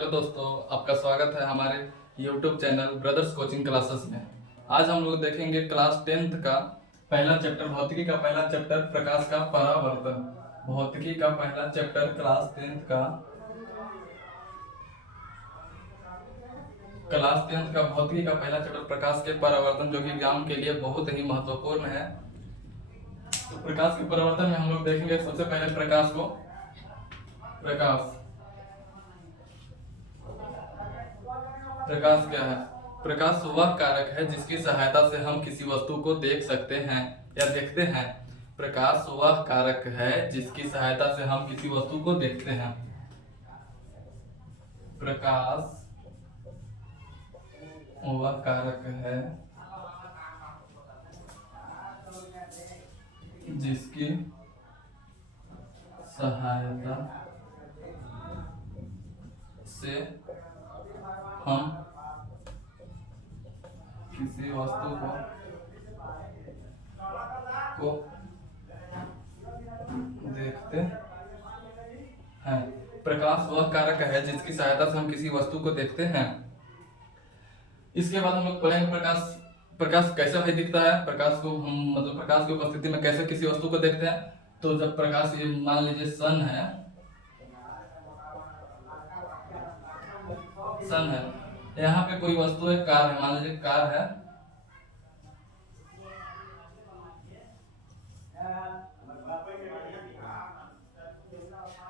Hello दोस्तों, आपका स्वागत है हमारे YouTube channel brothers coaching classes में। आज हम लोग देखेंगे क्लास 10th का पहला चैप्टर, भौतिकी का पहला चैप्टर प्रकाश का परावर्तन। भौतिकी का पहला चैप्टर क्लास 10th का भौतिकी का पहला चैप्टर प्रकाश के परावर्तन, जो कि एग्जाम के लिए बहुत ही महत्वपूर्ण है। तो प्रकाश के परावर्तन में हम लोग देखेंगे सबसे पहले प्रकाश को। प्रकाश क्या है? प्रकाश वह कारक है जिसकी सहायता से हम किसी वस्तु को देख सकते हैं या देखते हैं। प्रकाश वह कारक है जिसकी सहायता से हम किसी वस्तु को देखते हैं। प्रकाश वह कारक है जिसकी सहायता से हम किसी वस्तु को देखते हैं। प्रकाश वह कारक है जिसकी सहायता से हम किसी वस्तु को देखते हैं। इसके बाद हम लोग पढ़ेंगे प्रकाश कैसा भाई दिखता है। प्रकाश को हम प्रकाश की उपस्थिति में कैसे किसी वस्तु को देखते हैं। तो जब प्रकाश, ये मान लीजिए सन है, यहाँ पे कोई वस्तु है, कार है, मान लीजिए कार है।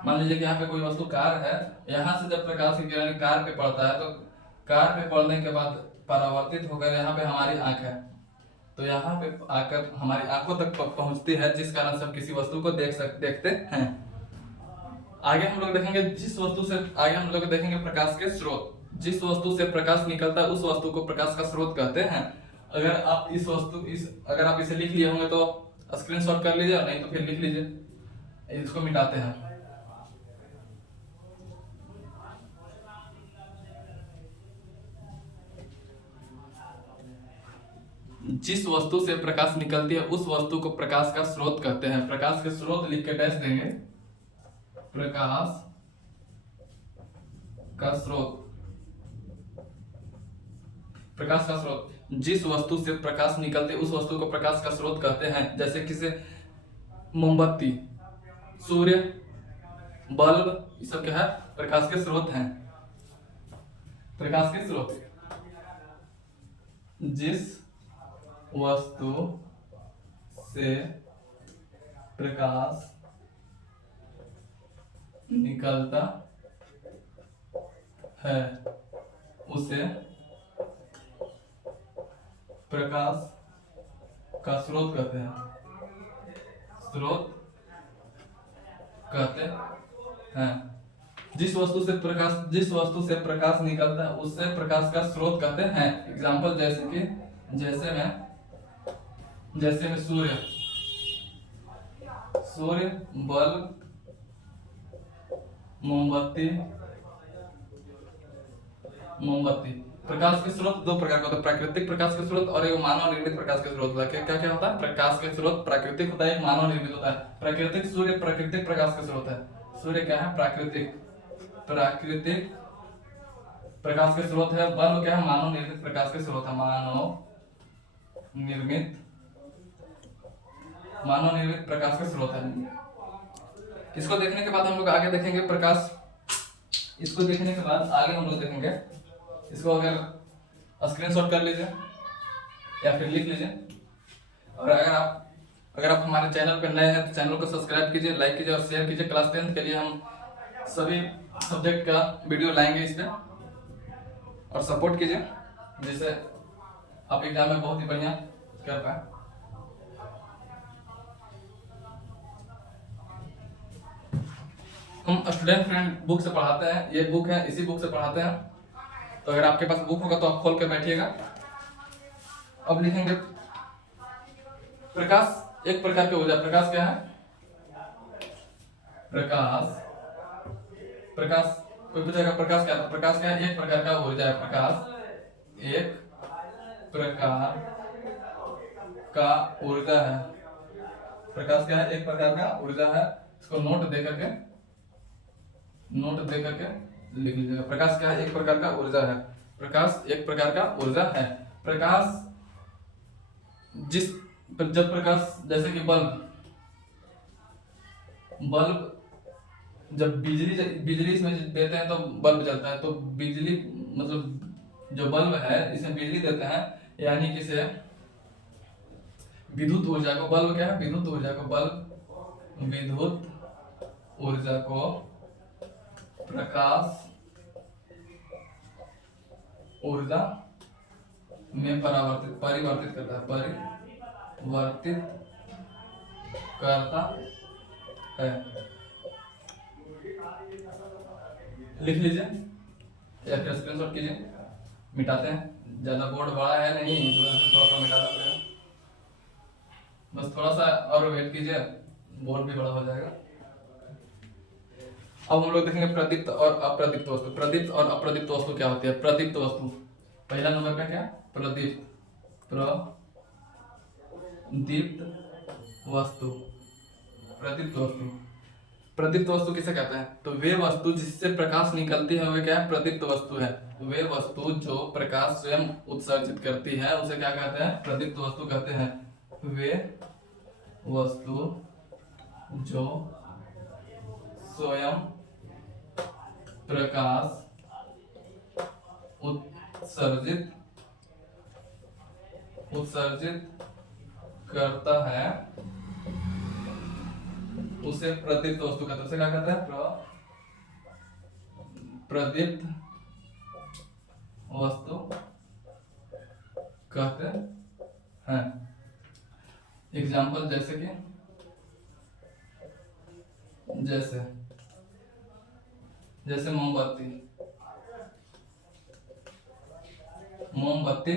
मान लीजिए कि यहाँ पे कोई वस्तु कार है। यहाँ से जब प्रकाश की किरण कार पे पड़ता है, तो कार पे पड़ने के बाद परावर्तित होकर यहाँ पे हमारी आंख है, तो यहाँ पे आकर हमारी आंखों तक पहुंचती है, जिस कारण से हम किसी वस्तु को देखते हैं। आगे हम लोग देखेंगे प्रकाश के स्रोत। जिस वस्तु से प्रकाश निकलता है उस वस्तु को प्रकाश का स्रोत कहते हैं। अगर आप इसे लिख लिए होंगे तो स्क्रीनशॉट कर लीजिए, नहीं तो फिर लिख लीजिए। इसको मिटाते हैं। जिस वस्तु से प्रकाश निकलती है उस वस्तु को प्रकाश का स्रोत कहते हैं। प्रकाश के स्रोत लिख के डैश देंगे। प्रकाश का स्रोत जिस वस्तु से प्रकाश निकलते उस वस्तु को प्रकाश का स्रोत कहते हैं। जैसे किसे मोमबत्ती, सूर्य, बल्ब, ये सब क्या है? प्रकाश के स्रोत हैं। प्रकाश के स्रोत जिस वस्तु से प्रकाश निकलता है उसे प्रकाश का स्रोत कहते हैं। जिस वस्तु से प्रकाश निकलता है उससे प्रकाश का स्रोत कहते हैं। एग्जाम्पल जैसे में सूर्य, बल्ब, मोमबत्ती। प्रकाश के स्रोत दो प्रकार का होता है, प्राकृतिक प्रकाश के स्रोत और एक मानव निर्मित प्रकाश के स्रोत होता है। क्या क्या होता है? प्रकाश के स्रोत प्राकृतिक होता है, एक मानव निर्मित होता है। प्राकृतिक, सूर्य प्राकृतिक प्रकाश का स्रोत है। सूर्य क्या है? प्राकृतिक प्रकाश के स्रोत है। बल्ब क्या है? मानव निर्मित प्रकाश के स्रोत है। मानव निर्मित प्रकाश के स्रोत है। इसको देखने के बाद हम लोग आगे देखेंगे इसको देखने के बाद आगे हम लोग देखेंगे। इसको अगर स्क्रीनशॉट कर लीजिए या फिर लिख लीजिए। और अगर आप हमारे चैनल पर नए हैं तो चैनल को सब्सक्राइब कीजिए, लाइक कीजिए और शेयर कीजिए। क्लास 10th के लिए हम सभी सब्जेक्ट का वीडियो लाएंगे इस पर, और सपोर्ट कीजिए जिससे आप एग्जाम में बहुत ही बढ़िया कर पाए। हम स्टूडेंट फ्रेंड बुक से पढ़ाते हैं। ये बुक है, इसी बुक से पढ़ाते हैं। तो अगर आपके पास बुक होगा तो आप खोल के बैठिएगा। अब लिखेंगे प्रकाश एक प्रकार की ऊर्जा। प्रकाश क्या है? प्रकाश कोई पूछेगा प्रकाश क्या है? प्रकाश क्या है? एक प्रकार का ऊर्जा है। प्रकाश एक प्रकार का ऊर्जा है। प्रकाश क्या है? एक प्रकार का ऊर्जा है। इसको नोट दे करके लिख लीजिएगा। प्रकाश क्या है? एक प्रकार का ऊर्जा है। प्रकाश एक प्रकार का ऊर्जा है। प्रकाश जब प्रकाश, जैसे कि बल्ब जब बिजली इसमें देते हैं तो बल्ब जलता है। तो बिजली मतलब जो बल्ब है इसमें बिजली देते हैं, यानी कि से विद्युत ऊर्जा को, बल्ब क्या है? विद्युत ऊर्जा को, विद्युत ऊर्जा को प्रकाश ऊर्जा में परिवर्तित करता है। लिख लीजिए या फिर स्क्रीनशॉट कीजिए। मिटाते हैं, ज्यादा बोर्ड बड़ा है नहीं, इस वजह से थोड़ा सा मिटाना पड़ेगा। बस थोड़ा सा और वेट कीजिए, बोर्ड भी बड़ा हो जाएगा। अब हम लोग देखेंगे प्रदीप्त और अप्रदीप्त वस्तु। प्रदीप्त और अप्रदीप्त वस्तु क्या होती है? प्रदीप्त वस्तु, पहला नंबर पे क्या? प्रदीप्त वस्तु। प्रदीप्त वस्तु, प्रदीप्त वस्तु किसे कहते हैं? तो वे वस्तु जिससे प्रकाश निकलती है वे क्या है? प्रदीप्त वस्तु है। वे वस्तु जो प्रकाश स्वयं उत्सर्जित करती है उसे क्या कहते हैं? प्रदीप्त वस्तु कहते हैं। वे वस्तु जो स्वयं प्रकाश उत्सर्जित करता है उसे प्रदीप्त वस्तु कहते हैं। उसे क्या कहते हैं? प्रदीप्त वस्तु कहते हैं। एग्जाम्पल जैसे कि जैसे मोमबत्ती,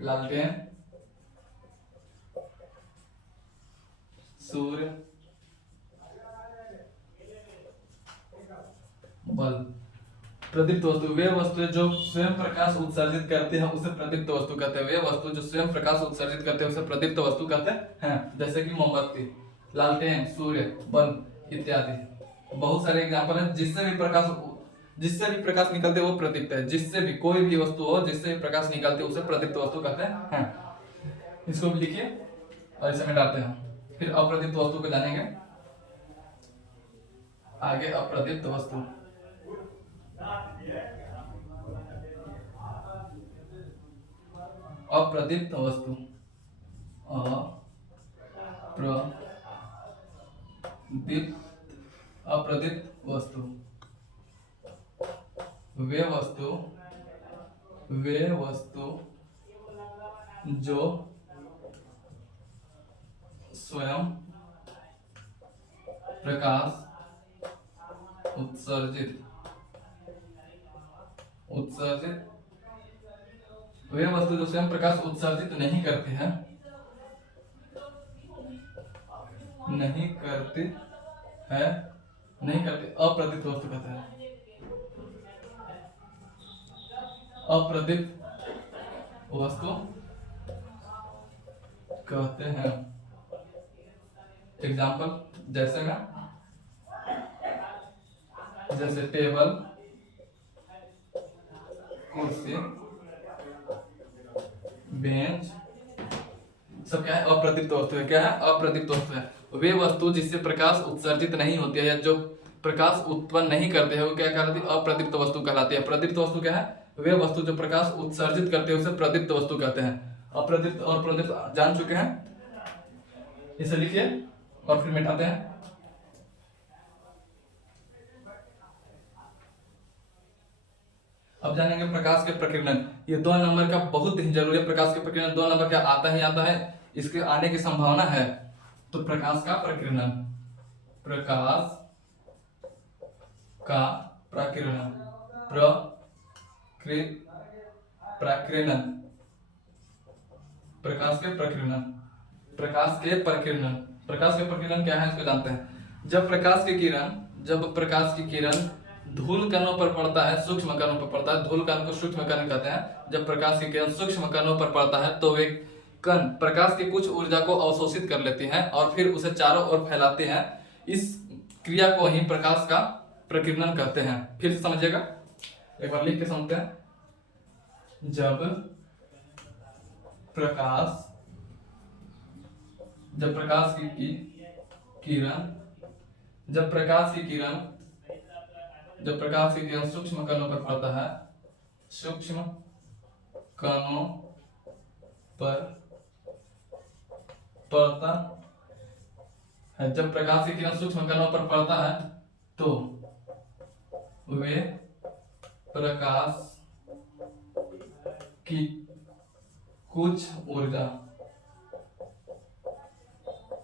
लालटेन, सूर्य, बल्ब। प्रदीप्त वस्तु वे वस्तु जो स्वयं प्रकाश उत्सर्जित करते हैं उसे प्रदीप्त वस्तु कहते हैं। वे वस्तु जो स्वयं प्रकाश उत्सर्जित करते हैं उसे प्रदीप्त वस्तु कहते हैं। जैसे कि मोमबत्ती, लालटेन, सूर्य, बल्ब इत्यादि। बहुत सारे एग्जाम्पल हैं। जिससे भी प्रकाश निकलते वो प्रदीप्त है। जिससे भी कोई भी वस्तु हो जिससे भी प्रकाश निकलते उसे प्रदीप्त वस्तु कहते हैं। इसको भी लिखिए और इसे मिटाते हैं। फिर अप्रदीप्त वस्तु को जानेंगे आगे। अप्रदीप्त वस्तु, अप्रदीप्त वस्तु, अप्रदीप्त वस्तु वे वस्तु जो स्वयं प्रकाश उत्सर्जित वे वस्तु जो स्वयं प्रकाश उत्सर्जित नहीं करते हैं अप्रदीप्त वस्तु कहते हैं। अप्रदीप्त वस्तु कहते हैं। एग्जाम्पल जैसे टेबल, कुर्सी, बेंच, सब क्या है? अप्रदीप्त वस्तु है। क्या है? अप्रदीप्त वस्तु है। वे वस्तु जिससे प्रकाश उत्सर्जित नहीं होती है या जो प्रकाश उत्पन्न नहीं करते हैं वो क्या कहलाती है? अप्रदीप्त वस्तु कहलाती है। प्रदीप्त वस्तु क्या है? वे वस्तु जो प्रकाश उत्सर्जित करते हैं उसे प्रदीप्त वस्तु कहते हैं। अप्रदीप्त और प्रदीप्त जान चुके हैं, इसे लिखिए और फिर मिटाते हैं। अब जानेंगे प्रकाश के प्रकीर्णन। ये 2 नंबर का बहुत ही जरूरी है। प्रकाश के प्रकीर्णन 2 नंबर का आता ही आता है, इसके आने की संभावना है। तो प्रकाश का प्रकीर्णन, प्रकाश का प्रकीर्णन, प्रकाश के प्रकीर्णन क्या है इसको जानते हैं। जब प्रकाश की किरण धूल कणों पर पड़ता है, सूक्ष्म कणों पर पड़ता है, धूल कण को सूक्ष्म कण कहते हैं। जब प्रकाश की किरण सूक्ष्म कणों पर पड़ता है तो वे कण प्रकाश की कुछ ऊर्जा को अवशोषित कर लेती हैं और फिर उसे चारों ओर फैलाते हैं। इस क्रिया को ही प्रकाश का प्रकीर्णन कहते हैं। फिर से समझिएगा, एक बार लिख के समझते हैं। जब प्रकाश की किरण सूक्ष्म कणों पर पड़ता है, सूक्ष्म कणों पर पड़ता है, जब प्रकाश की किरण सूक्ष्म कणों पर पड़ता है तो वे प्रकाश की कुछ ऊर्जा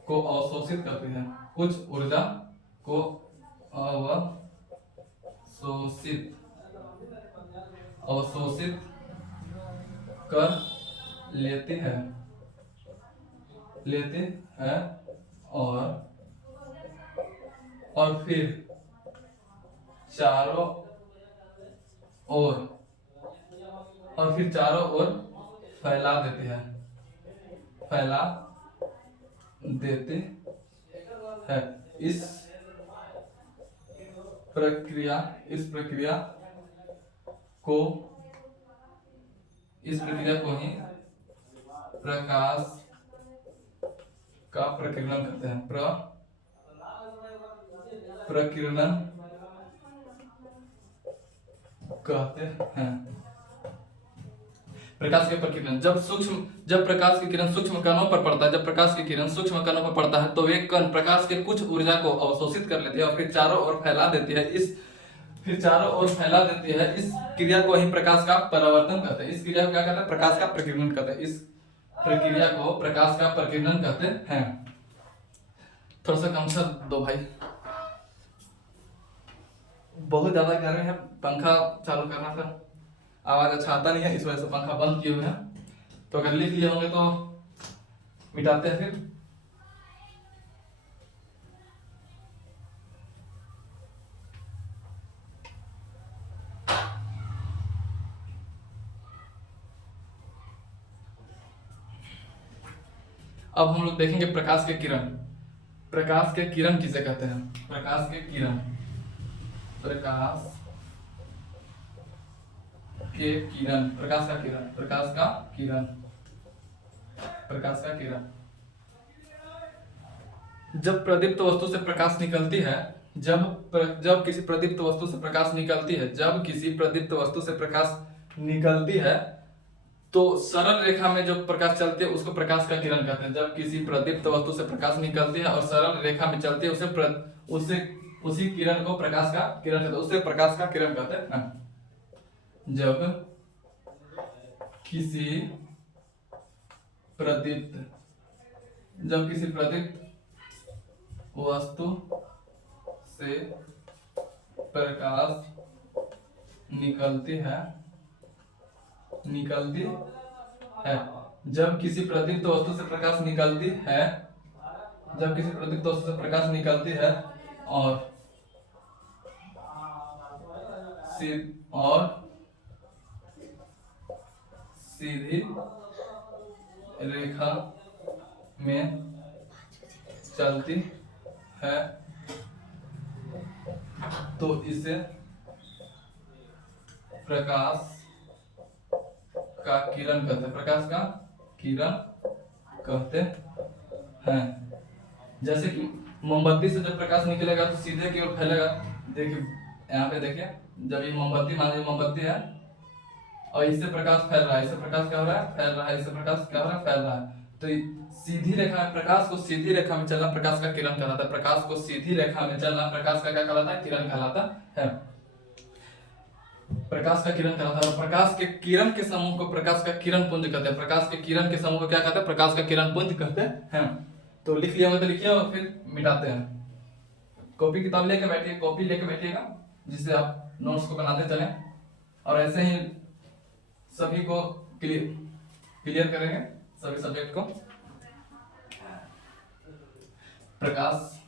को अवशोषित करती है, कुछ ऊर्जा को अवशोषित कर लेती है और फिर चारों ओर फैला देती है। इस प्रक्रिया को ही प्रकाश का प्रकीर्णन कहते हैं। प्रकीर्णन कहते हैं। प्रकाश के प्रकीर्णन, जब प्रकाश की किरण सूक्ष्म कणों पर पड़ता है, तो वे कण प्रकाश के कुछ ऊर्जा को अवशोषित कर लेती है और फिर चारों ओर फैला देती है। इस क्रिया को ही प्रकाश का परावर्तन कहते हैं। इस क्रिया को क्या कहते हैं? प्रकाश का प्रकीर्णन कहते हैं। इस प्रक्रिया को प्रकाश का प्रकीर्णन कहते हैं। थोड़ा सा गमछा दो भाई, बहुत ज्यादा गर्मी है, पंखा चालू करना था, आवाज अच्छा आता नहीं है, इस वजह से पंखा बंद किए हुए हैं। तो अगर लिख लिए होंगे तो मिटाते हैं फिर। अब हम लोग देखेंगे प्रकाश के किरण। प्रकाश के किरण किसे कहते हैं? प्रकाश का किरण। जब प्रदीप्त वस्तु से प्रकाश निकलती है, जब किसी प्रदीप्त वस्तु से प्रकाश निकलती है तो सरल रेखा में जो प्रकाश चलती है उसको प्रकाश का किरण कहते हैं। जब किसी प्रदीप्त वस्तु से प्रकाश निकलती है और सरल रेखा में चलती है उसी किरण को प्रकाश का किरण कहते हैं, उसे प्रकाश का किरण कहते हैं। जब किसी प्रदीप्त वस्तु से प्रकाश निकलती है, जब किसी प्रदीप्त वस्तु से प्रकाश निकलती है और सीधी रेखा में चलती है तो इसे प्रकाश का किरण कहते हैं। जैसे कि मोमबत्ती से जब प्रकाश निकलेगा तो सीधे की ओर फैलेगा। देखिए यहाँ पे देखिए, जब ये मोमबत्ती, मान लीजिए मोमबत्ती है और इससे प्रकाश फैल रहा है, इससे प्रकाश क्या हो रहा है? फैल रहा है, इससे प्रकाश क्या हो रहा है? फैल रहा है। तो सीधी रेखा में, प्रकाश को सीधी रेखा में चलना प्रकाश का किरण कहलाता है। प्रकाश को सीधी रेखा में चलना प्रकाश का क्या कहलाता है? किरण कहलाता है। प्रकाश का किरण कहलाता है। प्रकाश के किरण के समूह को प्रकाश का किरण पुंज कहते हैं। प्रकाश के किरण के समूह को क्या कहते हैं? प्रकाश का किरण पुंज कहते हैं। तो लिख लिया तो लिखिए और फिर मिटाते हैं। कॉपी किताब लेके बैठिए, कॉपी लेके बैठिएगा जिससे आप नोट्स को बनाते चलें और ऐसे ही सभी को क्लियर करेंगे, सभी सब्जेक्ट को। प्रकाश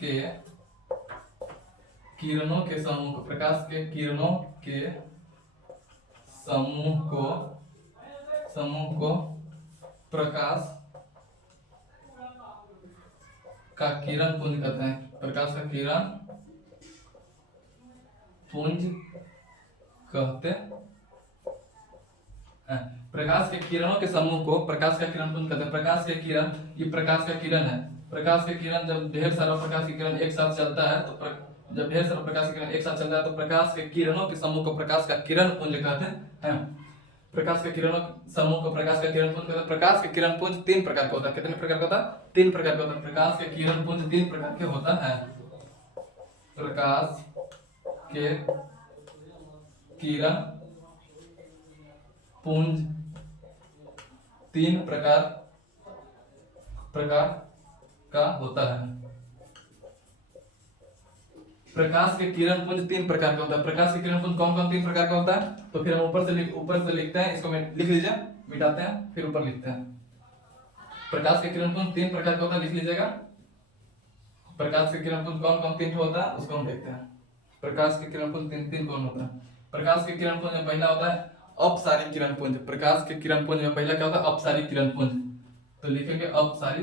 के किरणों के समूह को प्रकाश का किरण पुंज कहते हैं, प्रकाश का किरण पुंज कहते हैं। प्रकाश के किरणों के समूह को प्रकाश का किरण पुंज कहते हैं। प्रकाश के किरण, ये प्रकाश का किरण है। प्रकाश के किरण जब ढेर सारा प्रकाश की किरण एक साथ चलता है तो जब ढेर सारा प्रकाश की किरण एक साथ चलता है तो प्रकाश के किरणों के समूह को प्रकाश का किरण पुंज कहते हैं। प्रकाश के किरणों समूह को प्रकाश का किरण पुंज कहते हैं। प्रकाश के किरण पुंज 3 प्रकार का होता है। कितने प्रकार का होता है? 3 प्रकार का होता है। प्रकाश के किरण पुंज 3 प्रकार के होता है। प्रकाश के किरण पुंज 3 प्रकार का होता है। प्रकाश के किरण पुंज 3 प्रकार का होता है। प्रकाश के किरण पुंज कौन कौन 3 प्रकार का होता है? तो फिर हम ऊपर से लिखते हैं, इसको लिख लीजिए, मिटाते हैं फिर ऊपर लिखते हैं। प्रकाश के किरण पुंज 3 प्रकार का होता है, लिख लीजिएगा। प्रकाश के किरण पुंज कौन कौन 3 होता है उसको हम देखते हैं। प्रकाश के किरण पुंज 3 कौन होता है? प्रकाश के किरण पुंज में पहला होता है अपसारी किरण पुंज। प्रकाश के किरण पुंज में पहला क्या होता है? अपसारी किरण पुंज। तो लिखेंगे अपसारी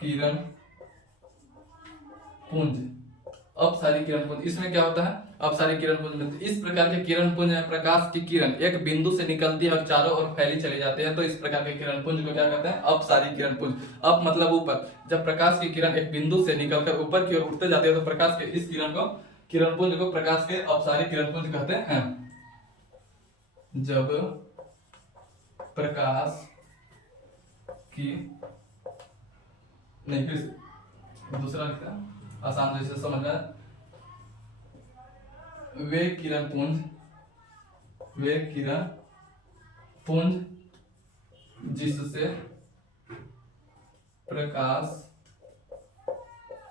किरण पुंज। अपसारी किरण पुंज, इसमें क्या होता है? अपसारी किरण पुंज में इस प्रकार के किरण पुंज में प्रकाश की किरण एक बिंदु से निकलती है और चारों ओर फैली चली जाती है, तो इस प्रकार के किरण पुंज को क्या कहते हैं? अपसारी किरण पुंज। अप मतलब ऊपर, जब प्रकाश की किरण एक बिंदु से निकलकर ऊपर की ओर उठते जाती है तो प्रकाश के इस किरण पुंज को प्रकाश के अपसारी किरण पुंज कहते हैं। जब प्रकाश की नहीं, फिर दूसरा लिखता है आसान जैसे समझना है। वे किरण पुंज जिससे प्रकाश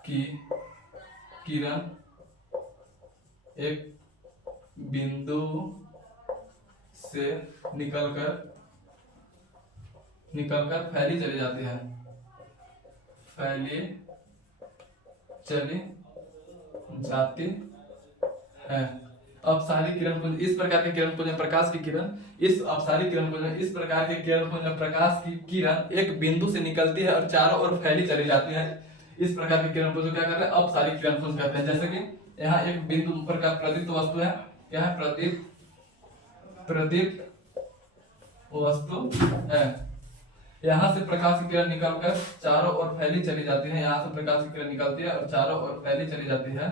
की किरण एक बिंदु से निकलकर फैली चली जाती है, अपसारी किरण पुंज, इस प्रकार के किरण पुंज में प्रकाश की किरण, इस अपसारी किरण पुंज में इस प्रकार के किरण पुंज में प्रकाश की किरण एक बिंदु से निकलती है और चारों ओर फैली चली जाती है। इस प्रकार के किरण पुंज को क्या कहते हैं? अपसारी किरण पुंज कहते हैं। जैसे कि यहाँ एक बिंदु ऊपर का प्रदीप्त वस्तु है, यहाँ प्रदीप्त वस्तु है। यहाँ से प्रकाश की किरण निकलकर चारों ओर फैली चली जाती है। यहाँ से प्रकाश की किरण निकलती है और चारों ओर फैली चली जाती है,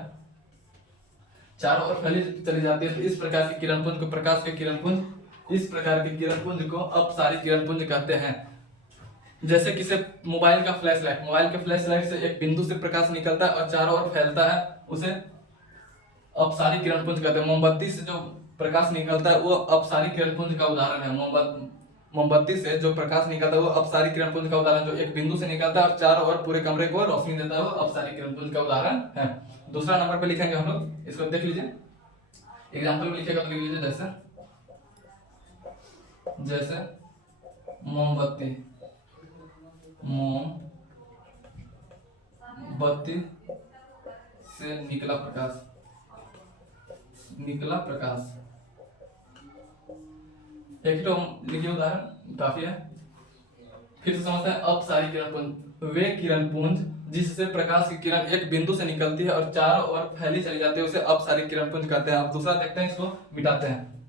तो इस प्रकार के किरण पुंज को प्रकाश के किरण पुंज, इस प्रकार के किरण पुंज को अपसारी किरण पुंज कहते हैं। जैसे किसी मोबाइल के फ्लैश लाइट से एक बिंदु से प्रकाश निकलता है और चारों ओर फैलता है, उसे अपसारी किरण पुंज कहते हैं। मोमबत्ती से जो प्रकाश निकलता है वो अपसारी किरण पुंज का उदाहरण है। मोमबत्ती से जो प्रकाश निकलता है वो अपसारी किरण पुंज का उदाहरण, जो एक बिंदु से निकलता है और चारों ओर पूरे कमरे को रोशनी देता है, वो अपसारी किरण पुंज का उदाहरण है। दूसरा नंबर पे लिखेंगे हम लोग, इसको देख लीजिए, एग्जाम्पल में लिखेगा तो लिख लीजिए। जैसे मोमबत्ती से निकला प्रकाश, एक तो लिखिए उदाहरण, काफी है। फिर से समझते हैं अपसारी किरण पुंज, वे किरण पुंज जिससे प्रकाश की किरण एक बिंदु से निकलती है और चारों ओर फैली चली जाती है, उसे अपसारी किरण पुंज कहते हैं। अब दूसरा देखते हैं, इसको मिटाते हैं।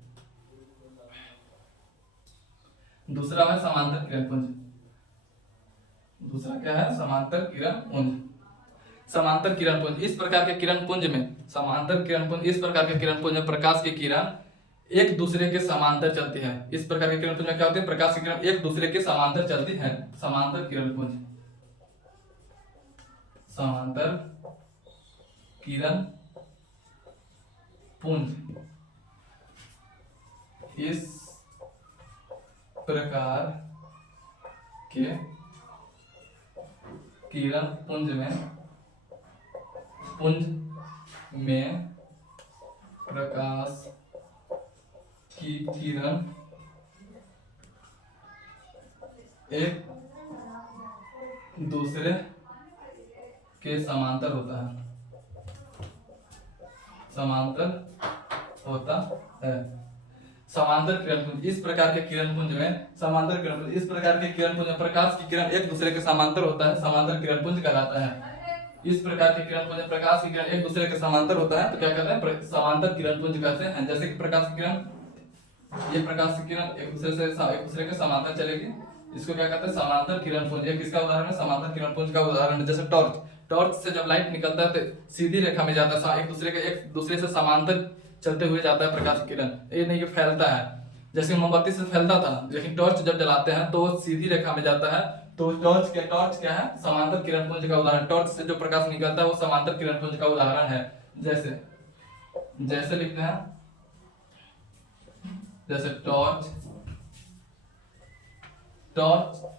दूसरा है समांतर किरण पुंज। दूसरा क्या है? समांतर किरण पुंज। समांतर किरण पुंज, इस प्रकार के किरण पुंज में प्रकाश की किरण एक दूसरे के समांतर चलती है। इस प्रकार के किरण पुंज में क्या होती है? प्रकाश की किरण एक दूसरे के समांतर चलती है, समांतर किरण पुंज। समांतर किरण पुंज, इस प्रकार के किरण पुंज में प्रकाश की किरण एक दूसरे के समांतर होता है, समांतर किरण पुंज। इस प्रकार के किरण पुंज में समांतर किरण पुंज, इस प्रकार के किरण पुंज में प्रकाश की किरण एक दूसरे के समांतर होता है, समांतर किरण पुंज कहलाता है। इस प्रकार के किरण पुंज में प्रकाश की किरण एक दूसरे के समांतर होता है तो क्या कहते हैं, समांतर किरण पुंज कहते हैं। जैसे कि प्रकाश की किरण, ये प्रकाश की किरण एक दूसरे के समांतर चलेगी, इसको क्या कहते हैं, समांतर किरण पुंज। ये किसका उदाहरण है, समांतर किरण पुंज का उदाहरण है। जैसे टॉर्च, टॉर्च से जब लाइट निकलता है तो सीधी रेखा में जाता है, एक दूसरे से समांतर चलते हुए जाता है प्रकाश की किरण, ये नहीं कि फैलता है जैसे मोमबत्ती से फैलता था, लेकिन टॉर्च जब जलाते हैं तो वो सीधी रेखा में जाता है। तो टॉर्च क्या है, समांतर किरण पुंज का उदाहरण। टॉर्च से जो प्रकाश निकलता है वो समांतर किरण पुंज का उदाहरण है। जैसे लिखते हैं, जैसे टॉर्च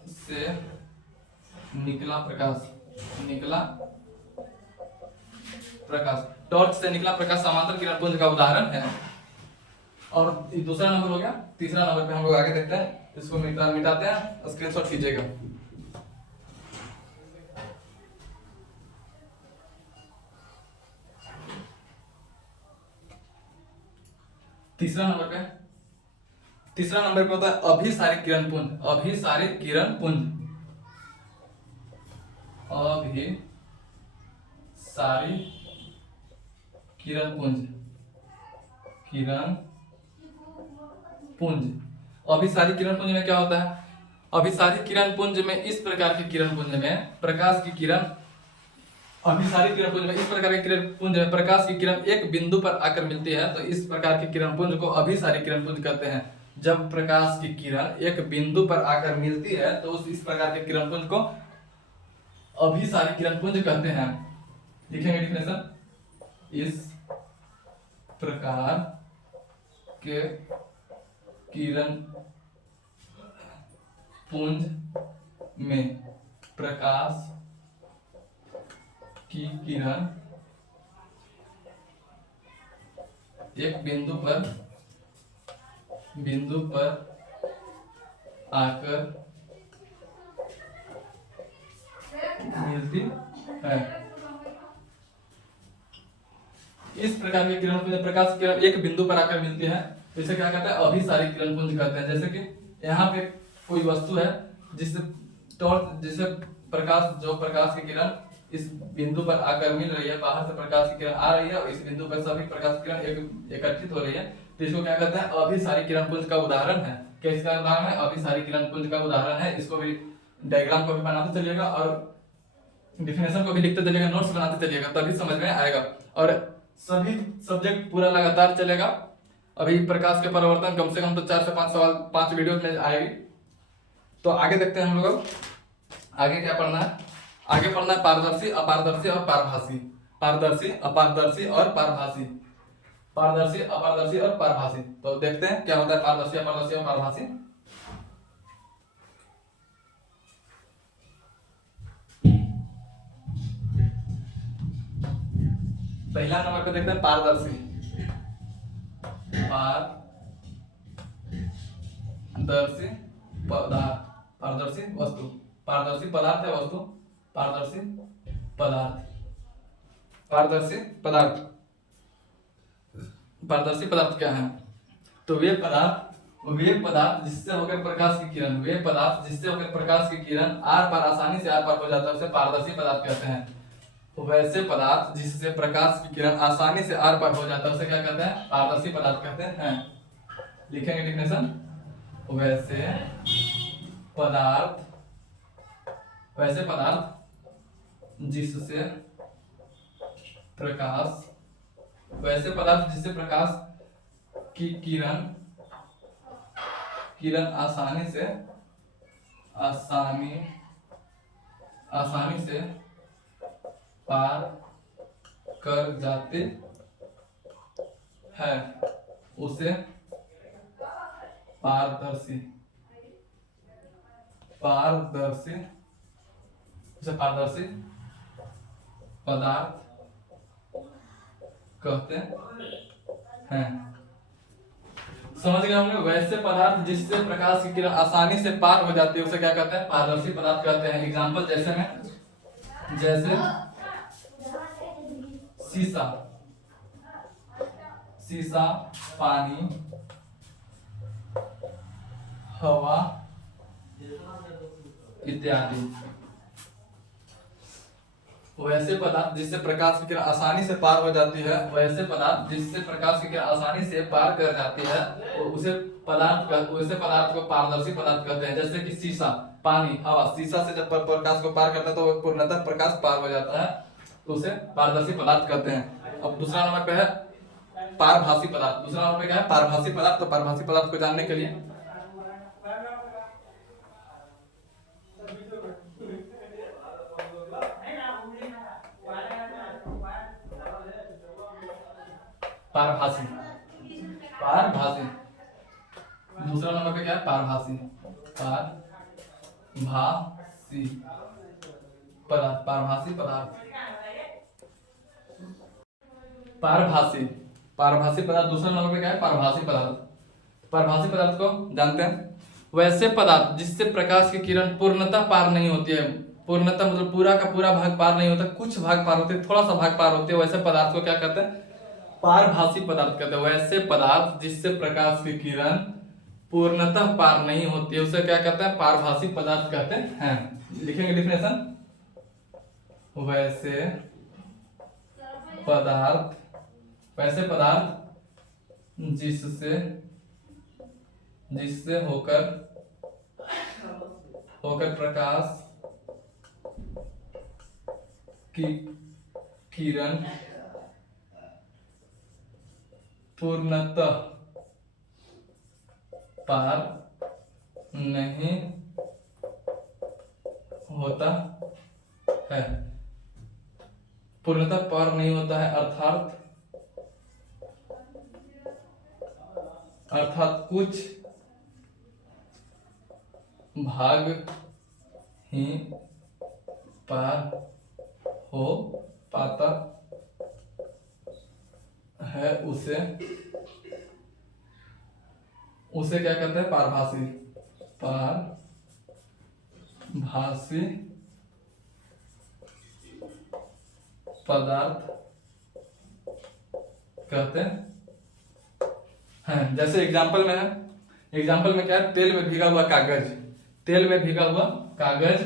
से निकला प्रकाश, टॉर्च से निकला प्रकाश समांतर किरण पुंज का उदाहरण है। और दूसरा नंबर हो गया। तीसरा नंबर पे हम लोग आगे देखते हैं, इसको मिटाते हैं, स्क्रीनशॉट कीजिएगा। तीसरा नंबर पे होता है अभिसारित किरण पुंज। अभिसारित किरण पुंज, अभिसारित किरण पुंज, अभिसारित किरण पुंज में क्या होता है, अभिसारित किरण पुंज में इस प्रकार के किरण पुंज में प्रकाश की किरण, अभिसारित किरण पुंज में इस प्रकार के किरण पुंज में प्रकाश की किरण एक बिंदु पर आकर मिलती है तो इस प्रकार के किरण पुंज को अभिसारित किरण पुंज कहते हैं। जब प्रकाश की किरण एक बिंदु पर आकर मिलती है तो इस प्रकार के किरण पुंज को अभिसारित किरण पुंज कहते हैं। लिखेंगे डिफिनेशन, इस प्रकार के किरण पुंज में प्रकाश की किरण एक बिंदु पर आकर मिलती है। इस प्रकार के किरण पुंज, प्रकाश की किरण एक बिंदु पर आकर मिलती है तो इसे क्या कहते हैं, अभिसारित किरण पुंज कहते हैं। जैसे कि यहाँ पे कोई वस्तु है जिससे प्रकाश की किरण इस बिंदु पर आकर मिल रही है, बाहर से प्रकाश की किरण आ रही है और इस बिंदु पर सभी प्रकाश की किरण एकत्रित हो रही है तो इसको क्या कहते हैं, अभिसारित किरण पुंज का उदाहरण है। क्या इसका उदाहरण है, अभिसारित किरण पुंज का उदाहरण है। इसको भी डायग्राम को भी बनाते चलिएगा और डिफिनेशन को भी लिखते चलिएगा, नोट्स बनाते चलिएगा, तभी समझ में आएगा। और सभी सब्जेक्ट पूरा लगातार चलेगा। अभी प्रकाश के परिवर्तन कम से कम तो 4 से 5 सवाल 5 वीडियो में आएगी। तो आगे देखते हैं हम लोग, आगे क्या पढ़ना है। आगे पढ़ना है पारदर्शी, अपारदर्शी और पारभासी। पारदर्शी, अपारदर्शी और पारभासी। पारदर्शी, अपारदर्शी और पारभासी। तो देखते हैं क्या होता है पारदर्शी, अपारदर्शी और पारभासी। पहला नंबर पे देखते हैं पारदर्शी। पारदर्शी पदार्थ, पारदर्शी वस्तु, पारदर्शी पदार्थ है वस्तु, पारदर्शी पदार्थ, पारदर्शी पदार्थ। पारदर्शी पदार्थ क्या है, तो वे पदार्थ जिससे होकर प्रकाश की किरण, वे पदार्थ जिससे होकर प्रकाश की किरण आर पार आसानी से आर पार हो जाता है उसे पारदर्शी पदार्थ कहते हैं। वैसे पदार्थ जिससे प्रकाश की किरण आसानी से आर पार हो जाता है उसे क्या कहते हैं, पारदर्शी पदार्थ कहते हैं। लिखेंगे डिफिनेशन, वैसे पदार्थ जिससे प्रकाश की किरण आसानी से पार कर जाते हैं उसे पारदर्शी पदार्थ कहते हैं। समझ गए हम लोग। वैसे पदार्थ जिससे प्रकाश की किरण आसानी से पार हो जाती है उसे क्या कहते हैं, पारदर्शी पदार्थ कहते हैं। एग्जांपल जैसे शीशा, पानी, हवा इत्यादि। वैसे पदार्थ जिससे प्रकाश की किरण आसानी से पार हो जाती है, वैसे पदार्थ जिससे प्रकाश की किरण आसानी से पार कर जाती है, वैसे पदार्थ को पारदर्शी पदार्थ कहते हैं। जैसे कि शीशा, पानी, हवा। शीशा से जब प्रकाश को पार करता है तो पूर्णतः प्रकाश पार हो जाता है, तो उसे पारदर्शी पदार्थ कहते हैं। अब दूसरा नंबर पे है पारभासी पदार्थ। दूसरा नंबर पे क्या है? पारभासी पदार्थ। तो पारभासी पदार्थ को जानने के लिए पारभासी, पारभासी। दूसरा नंबर पे क्या है? पारभासी, पारभासी पदार्थ, पारभासी पदार्थ, पारभासी, पारभासी पदार्थ। दूसरा नंबर पे क्या है? पारभासी पदार्थ। पारभासी पदार्थ को जानते हैं। वैसे पदार्थ जिससे प्रकाश की किरण पूर्णतः पार नहीं होती है, पूर्णतः मतलब पूरा का पूरा भाग पार नहीं होता, कुछ भाग पार होते, थोड़ा सा भाग पार होते हैं, वैसे पदार्थ को क्या कहते हैं? पारभासी पदार्थ कहते हैं। वैसे पदार्थ जिससे प्रकाश की किरण पूर्णतः पार नहीं होती है, उसे क्या कहते हैं? पारभासी पदार्थ कहते हैं। लिखेंगे डिफिनेशन। वैसे पदार्थ, वैसे पदार्थ जिससे होकर प्रकाश की किरण पूर्णतः पार नहीं होता है, पूर्णतः पार नहीं होता है, अर्थात कुछ भाग ही पार हो पाता है, उसे क्या कहते हैं? पारभासी, पारभासी पदार्थ कहते हैं। जैसे एग्जाम्पल में है, एग्जाम्पल में क्या है? तेल में भीगा हुआ कागज, तेल में भीगा हुआ कागज,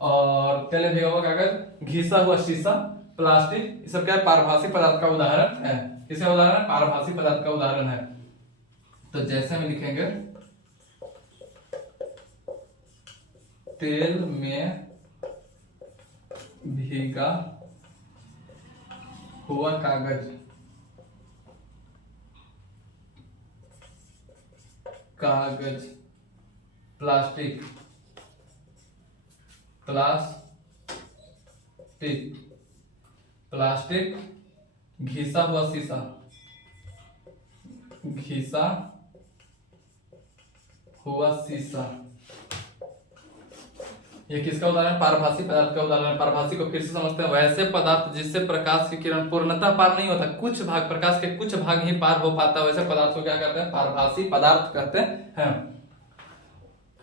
और तेल में भीगा हुआ कागज, घिसा हुआ शीशा, प्लास्टिक, ये सब क्या है? पारभासी पदार्थ का उदाहरण है। किसका उदाहरण है? पारभासी पदार्थ का उदाहरण है। तो जैसे में लिखेंगे, तेल में भीगा हुआ कागज, कागज, प्लास्टिक, प्लास्टिक, प्लास्टिक, घिसा हुआ शीशा, घिसा हुआ शीशा। ये किसका उदाहरण है? पारभासी पदार्थ का उदाहरण है। पारभासी को फिर से समझते हैं। वैसे पदार्थ जिससे प्रकाश की किरण पूर्णतः पार नहीं होता, कुछ भाग, प्रकाश के कुछ भाग ही पार हो पाता है, वैसे पदार्थ को क्या कहते हैं? पारभासी पदार्थ कहते हैं।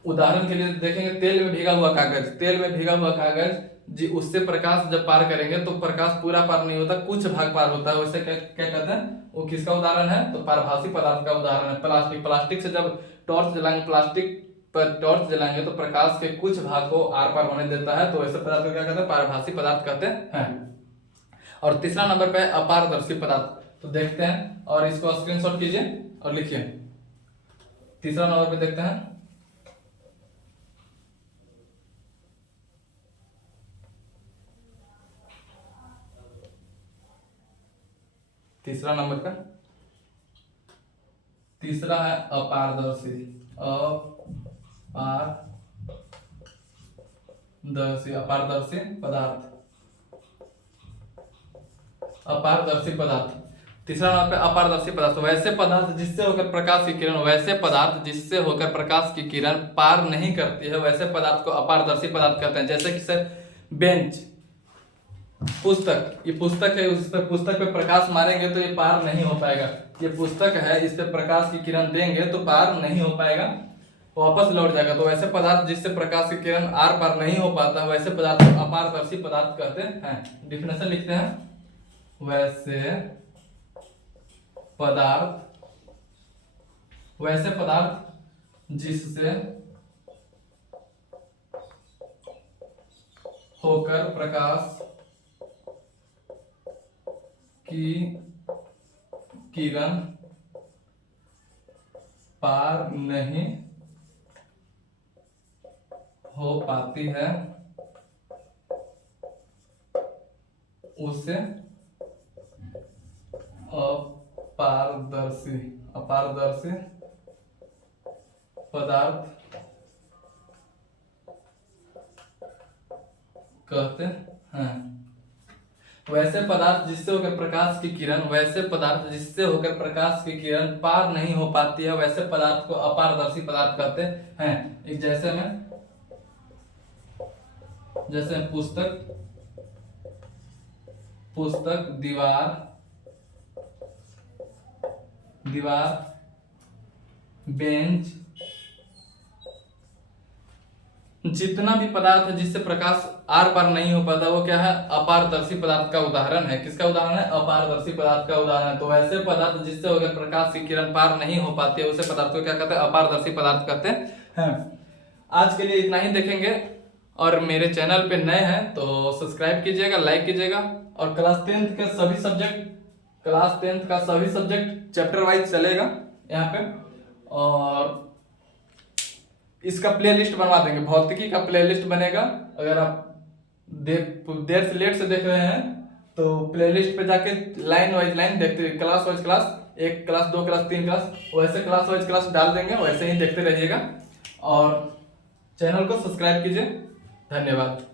उदाहरण के लिए देखेंगे, तेल में भीगा हुआ कागज, तेल में भीगा हुआ कागज जी, उससे प्रकाश जब पार करेंगे तो प्रकाश पूरा पार नहीं होता, कुछ भाग पार होता है, वैसे क्या कहते हैं? वो किसका उदाहरण है? तो पारभासी पदार्थ का उदाहरण है। प्लास्टिक, प्लास्टिक से जब टॉर्च जलाएंगे, प्लास्टिक पर टॉर्च जलाएंगे तो प्रकाश के कुछ भाग को आर पार होने देता है, तो ऐसे पदार्थ को क्या कहते हैं? पारभासी पदार्थ कहते हैं। और तीसरा नंबर पे है अपारदर्शी पदार्थ। तो देखते हैं और इसको स्क्रीनशॉट कीजिए और लिखिए। तीसरा नंबर पे देखते हैं, तीसरा नंबर का तीसरा है अपारदर्शी, अपारदर्शी पदार्थ, अपारदर्शी पदार्थ। तीसरा नंबर पे अपारदर्शी पदार्थ, वैसे पदार्थ जिससे होकर प्रकाश की किरण, वैसे पदार्थ जिससे होकर प्रकाश की किरण पार नहीं करती है, वैसे पदार्थ को अपारदर्शी पदार्थ कहते हैं। जैसे कि सर बेंच, पुस्तक, ये पुस्तक है, उस पर पुस्तक पे प्रकाश मारेंगे तो ये पार नहीं हो पाएगा। ये पुस्तक है, इस पे प्रकाश की किरण देंगे तो पार नहीं हो पाएगा, वापस लौट जाएगा। तो वैसे पदार्थ जिससे प्रकाश की किरण आर पार नहीं हो पाता, वैसे पदार्थ को अपारदर्शी पदार्थ कहते हैं। डिफिनेशन लिखते हैं, वैसे पदार्थ जिससे होकर प्रकाश की किरण पार नहीं हो पाती है, उसे अपारदर्शी अपारदर्शी पदार्थ कहते हैं। वैसे पदार्थ जिससे होकर प्रकाश की किरण पार नहीं हो पाती है, वैसे पदार्थ को अपारदर्शी पदार्थ कहते हैं। एक जैसे पुस्तक, दीवार, बेंच, जितना भी पदार्थ है जिससे प्रकाश आर पार नहीं हो पाता वो क्या है, अपारदर्शी पदार्थ का उदाहरण है। किसका उदाहरण है? अपारदर्शी पदार्थ का उदाहरण है। तो वैसे पदार्थ जिससे होकर प्रकाश की किरण पार नहीं हो पाती है, उसे पदार्थ को क्या कहते हैं? अपारदर्शी पदार्थ कहते हैं। आज के लिए इतना ही देखेंगे, और मेरे चैनल पे नए हैं तो सब्सक्राइब कीजिएगा, लाइक कीजिएगा, और क्लास 10th का सभी सब्जेक्ट चैप्टर वाइज चलेगा यहाँ पे, और इसका प्लेलिस्ट बनवा देंगे। भौतिकी का प्लेलिस्ट बनेगा। अगर आप देर से लेट से देख रहे हैं तो प्लेलिस्ट पे जाके लाइन वाइज लाइन देखते, class wise class, 1 class 2 class 3 class, वैसे क्लास वाइज क्लास डाल देंगे, वैसे ही देखते रहिएगा और चैनल को सब्सक्राइब कीजिए। धन्यवाद।